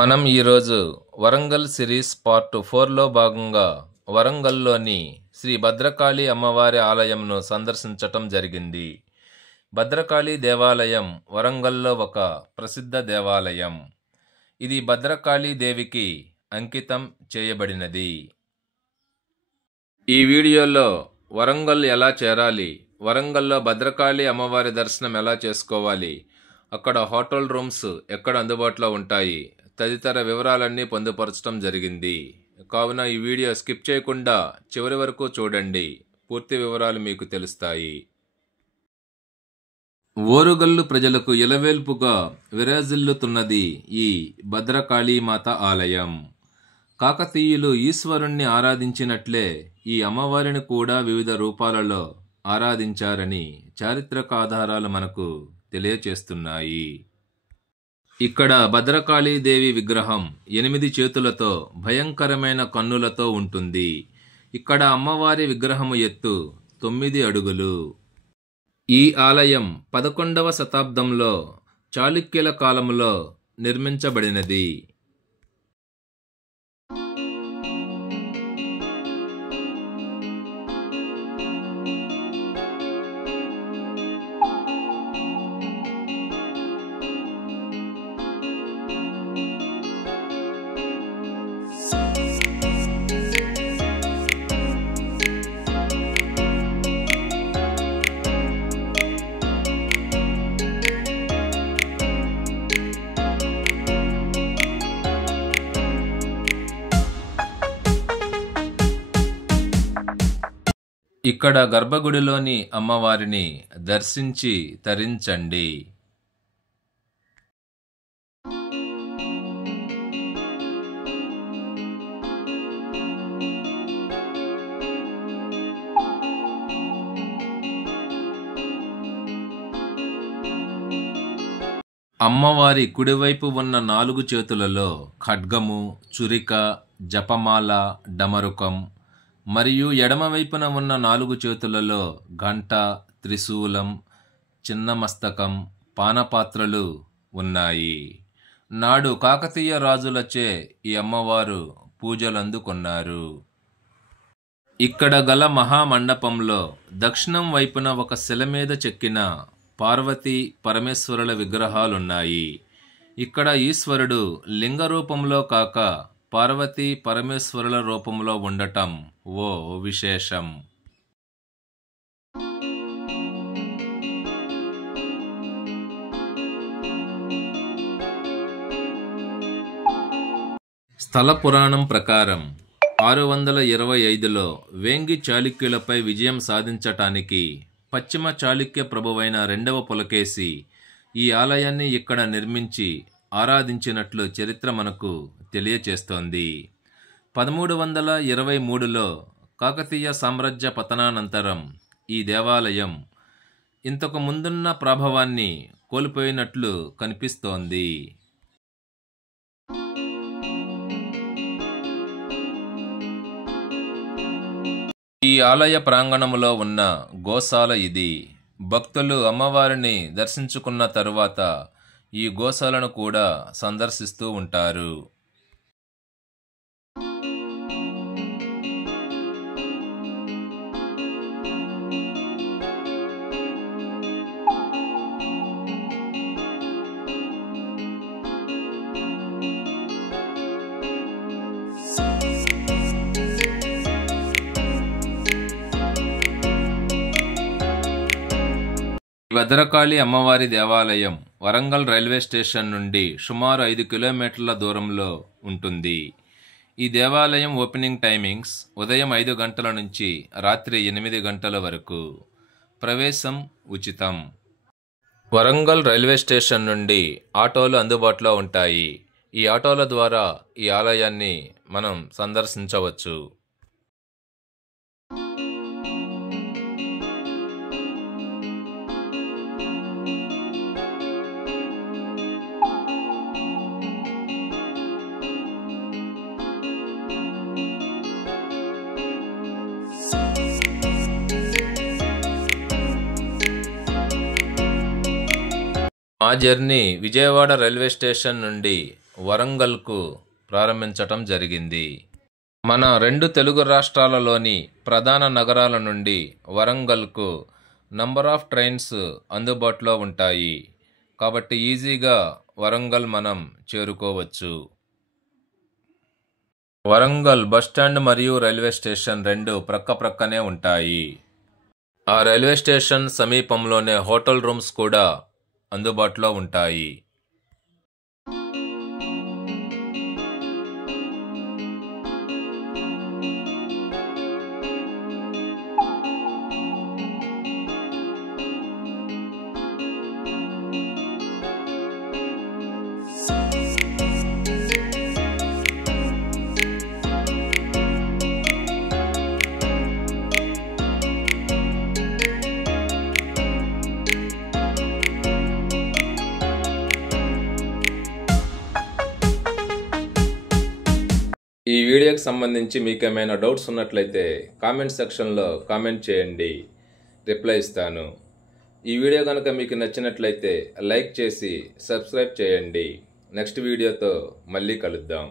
మనం ఈరోజు Warangal series part 4లో భాగంగా వరంగల్లోని శ్రీ భద్రకాళి అమ్మవారి ఆలయంను సందర్శించటం జరిగింది. భద్రకాళి దేవాలయం వరంగల్లో ఒక ప్రసిద్ధ దేవాలయం. ఇది భద్రకాళి దేవికి అంకితం చేయబడినది. ఈ వీడియోలో వరంగల్ ఎలా చేరాలి, వరంగల్లో భద్రకాళి అమ్మవారి దర్శనం ఎలా చేసుకోవాలి, అక్కడ హోటల్ రూమ్స్ ఎక్కడ అందుబాటులో ఉంటాయి తదితర వివరాలన్నీ పొందుపరచడం జరిగింది. కావున ఈ వీడియో స్కిప్ చేయకుండా చివరి వరకు చూడండి, పూర్తి వివరాలు మీకు తెలుస్తాయి. ఓరుగల్లు ప్రజలకు ఇలవేల్పుగా విరాజిల్లుతున్నది ఈ భద్రకాళీమాత ఆలయం. కాకతీయులు ఈశ్వరుణ్ణి ఆరాధించినట్లే ఈ అమ్మవారిని కూడా వివిధ రూపాలలో ఆరాధించారని చారిత్రక ఆధారాలు మనకు తెలియచేస్తున్నాయి. ఇక్కడ భద్రకాళీదేవి విగ్రహం 8 చేతులతో భయంకరమైన కన్నులతో ఉంటుంది. ఇక్కడ అమ్మవారి విగ్రహము ఎత్తు 9 అడుగులు. ఈ ఆలయం 11వ శతాబ్దంలో చాళుక్యుల కాలంలో నిర్మించబడినది. ఇక్కడ గర్భగుడిలోని అమ్మవారిని దర్శించి తరించండి. అమ్మవారి కుడివైపు ఉన్న 4 చేతులలో ఖడ్గము, చురిక, జపమాల, డమరుకం మరియు ఎడమవైపున ఉన్న 4 చేతులలో ఘంట, త్రిశూలం, చిన్న మస్తకం, పానపాత్రలు ఉన్నాయి. నాడు కాకతీయ రాజులచే ఈ అమ్మవారు పూజలందుకున్నారు. ఇక్కడ గల మహామండపంలో దక్షిణం వైపున ఒక శిల మీద చెక్కిన పార్వతీ పరమేశ్వరుల విగ్రహాలున్నాయి. ఇక్కడ ఈశ్వరుడు లింగ రూపంలో కాక పార్వతీ పరమేశ్వరుల రూపంలో ఉండటం ఓ విశేషం. స్థల పురాణం ప్రకారం 625లో వేంగి చాళుక్యులపై విజయం సాధించటానికి పశ్చిమ చాళుక్య ప్రభువైన 2వ పులకేశి ఈ ఆలయాన్ని ఇక్కడ నిర్మించి ఆరాధించినట్లు చరిత్ర మనకు తెలియచేస్తోంది. 1323లో కాకతీయ సామ్రాజ్య పతనానంతరం ఈ దేవాలయం ఇంతకు ముందున్న ప్రభావాన్ని కోల్పోయినట్లు కనిపిస్తోంది. ఈ ఆలయ ప్రాంగణములో ఉన్న గోశాల ఇది. భక్తులు అమ్మవారిని దర్శించుకున్న తరువాత ఈ గోశాలను కూడా సందర్శిస్తూ ఉంటారు. భద్రకాళి అమ్మవారి దేవాలయం వరంగల్ రైల్వే స్టేషన్ నుండి సుమారు 5 కిలోమీటర్ల దూరంలో ఉంటుంది. ఈ దేవాలయం ఓపెనింగ్ టైమింగ్స్ ఉదయం 5 గంటల నుంచి రాత్రి 8 గంటల వరకు. ప్రవేశం ఉచితం. వరంగల్ రైల్వే స్టేషన్ నుండి ఆటోలు అందుబాటులో ఉంటాయి. ఈ ఆటోల ద్వారా ఈ ఆలయాన్ని మనం సందర్శించవచ్చు. మా జర్నీ విజయవాడ రైల్వే స్టేషన్ నుండి వరంగల్కు ప్రారంభించటం జరిగింది. మన 2 తెలుగు రాష్ట్రాలలోని ప్రధాన నగరాల నుండి వరంగల్కు నంబర్ ఆఫ్ ట్రైన్స్ అందుబాటులో ఉంటాయి. కాబట్టి ఈజీగా వరంగల్ మనం చేరుకోవచ్చు. వరంగల్ బస్టాండ్ మరియు రైల్వే స్టేషన్ 2 ప్రక్కనే ఉంటాయి. ఆ రైల్వే స్టేషన్ సమీపంలోనే హోటల్ రూమ్స్ కూడా అందుబాటులో ఉంటాయి. ఈ వీడియోకి సంబంధించి మీకు ఏమైనా డౌట్స్ ఉన్నట్లయితే కామెంట్ సెక్షన్లో కామెంట్ చేయండి, రిప్లై ఇస్తాను. ఈ వీడియో కనుక మీకు నచ్చినట్లయితే లైక్ చేసి సబ్స్క్రైబ్ చేయండి. నెక్స్ట్ వీడియోతో మళ్ళీ కలుద్దాం.